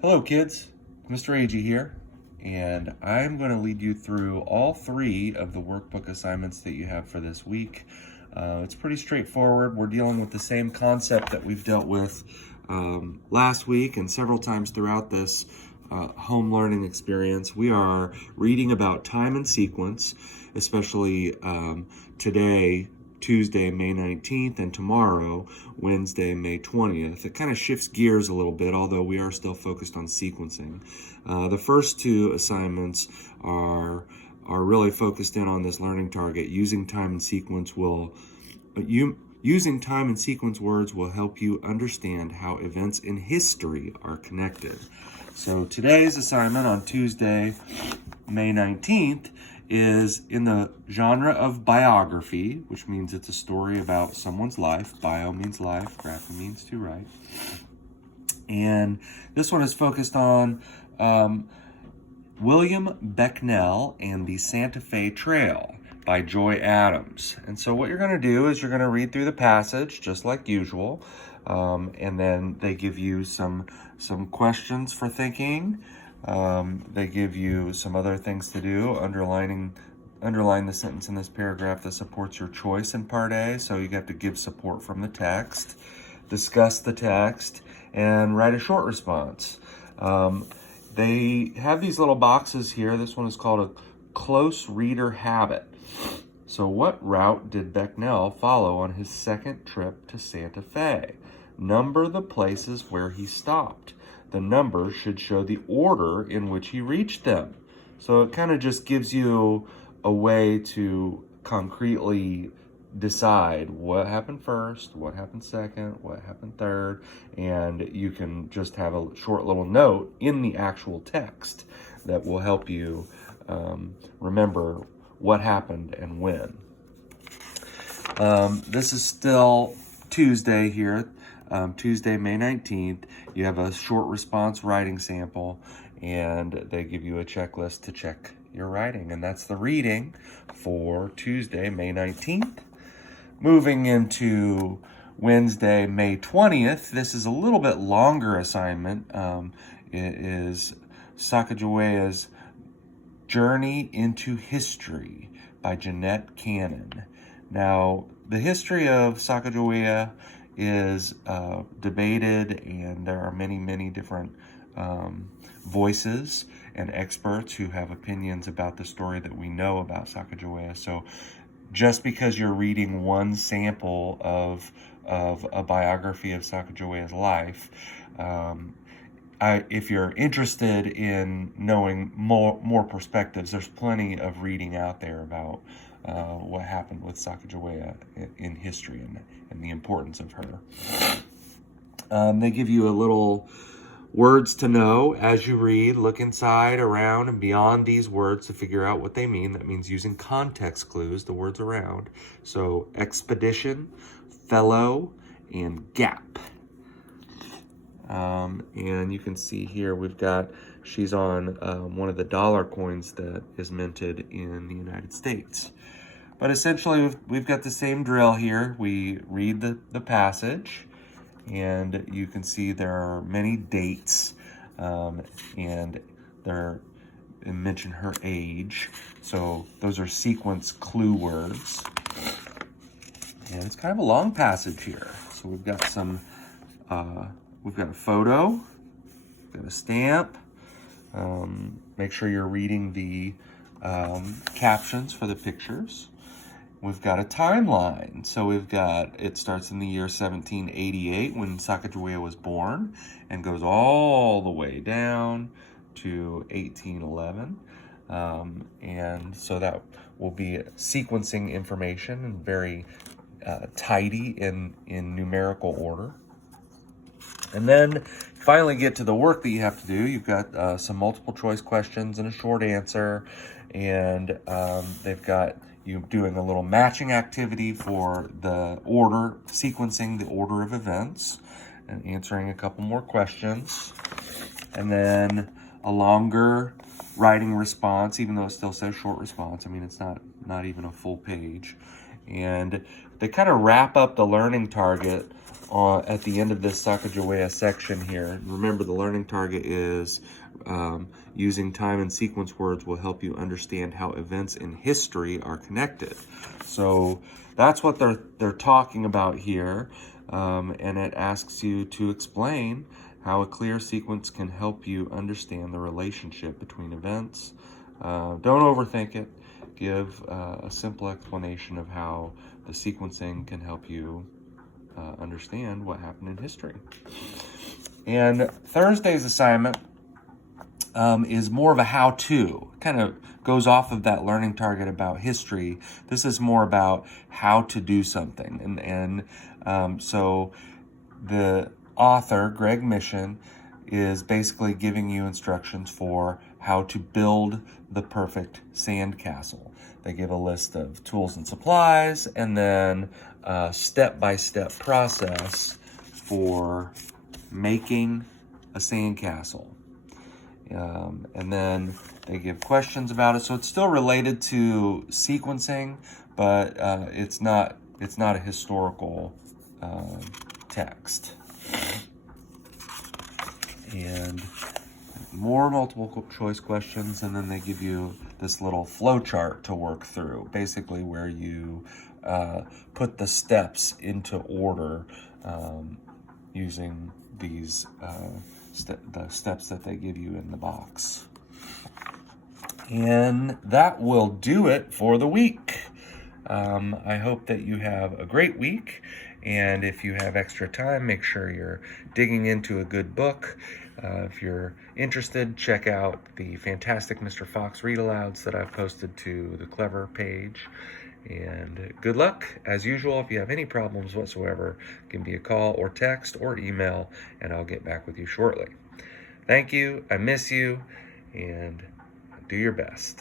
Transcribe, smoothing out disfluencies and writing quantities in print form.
Hello kids, Mr. Agee here, and I'm going to lead you through all three of the workbook assignments that you have for this week. It's pretty straightforward. We're dealing with the same concept that we've dealt with last week and several times throughout this home learning experience. We are reading about time and sequence, especially today, Tuesday, May 19th, and tomorrow, Wednesday, May 20th. It kind of shifts gears a little bit, although we are still focused on sequencing. The first two assignments are really focused in on this learning target. Using time and sequence using time and sequence words will help you understand how events in history are connected. So today's assignment on Tuesday, May 19th, is in the genre of biography, which means it's a story about someone's life. Bio means life, graphy means to write. And this one is focused on William Becknell and the Santa Fe Trail by Joy Adams. And so what you're going to do is you're going to read through the passage just like usual, and then they give you some questions for thinking. They give you some other things to do, underline the sentence in this paragraph that supports your choice in part A, so you have to give support from the text, discuss the text, and write a short response. They have these little boxes here. This one is called a close reader habit. So what route did Becknell follow on his second trip to Santa Fe? Number the places where he stopped. The numbers should show the order in which he reached them. So it kind of just gives you a way to concretely decide what happened first, what happened second, what happened third, and you can just have a short little note in the actual text that will help you remember what happened and when. This is still Tuesday here. Tuesday, May 19th, you have a short response writing sample, and they give you a checklist to check your writing. And that's the reading for Tuesday, May 19th. Moving into Wednesday, May 20th, this is a little bit longer assignment. It is Sacagawea's Journey into History by Jeanette Cannon. Now, the history of Sacagawea is debated, and there are many different voices and experts who have opinions about the story that we know about Sacagawea. So just because you're reading one sample of a biography of Sacagawea's life, if you're interested in knowing more perspectives, there's plenty of reading out there about what happened with Sacagawea in history and the importance of her. They give you a little words to know as you read. Look inside, around, and beyond these words to figure out what they mean. That means using context clues, the words around. So expedition, fellow, and gap. And you can see here she's on one of the dollar coins that is minted in the United States. But essentially, we've got the same drill here. We read the passage, and you can see there are many dates, and they mention her age. So those are sequence clue words. And it's kind of a long passage here. So we've got we've got a photo, we've got a stamp. Make sure you're reading the captions for the pictures. We've got a timeline. So it starts in the year 1788 when Sacagawea was born and goes all the way down to 1811. And so that will be sequencing information and very tidy in numerical order. And then finally get to the work that you have to do. You've got some multiple choice questions and a short answer, and they've got you doing a little matching activity for the order, sequencing the order of events, and answering a couple more questions. And then a longer writing response, even though it still says short response. I mean, it's not even a full page. And they kind of wrap up the learning target at the end of this Sacagawea section here. Remember, the learning target is using time and sequence words will help you understand how events in history are connected. So that's what they're talking about here, and it asks you to explain how a clear sequence can help you understand the relationship between events. Don't overthink it. Give a simple explanation of how the sequencing can help you understand what happened in history. And Thursday's assignment is more of a how-to. Kind of goes off of that learning target about history. This is more about how to do something. And so the author, Greg Mission, is basically giving you instructions for how to build the perfect sandcastle. They give a list of tools and supplies, and then a step-by-step process for making a sandcastle. And then they give questions about it. So it's still related to sequencing, but it's not a historical text. And more multiple choice questions, and then they give you this little flow chart to work through, basically where you put the steps into order using these the steps that they give you in the box. And that will do it for the week. I hope that you have a great week, and if you have extra time, make sure you're digging into a good book. If you're interested, check out the fantastic Mr. Fox read-alouds that I've posted to the Clever page. And good luck. As usual, if you have any problems whatsoever, give me a call or text or email, and I'll get back with you shortly. Thank you. I miss you, and do your best.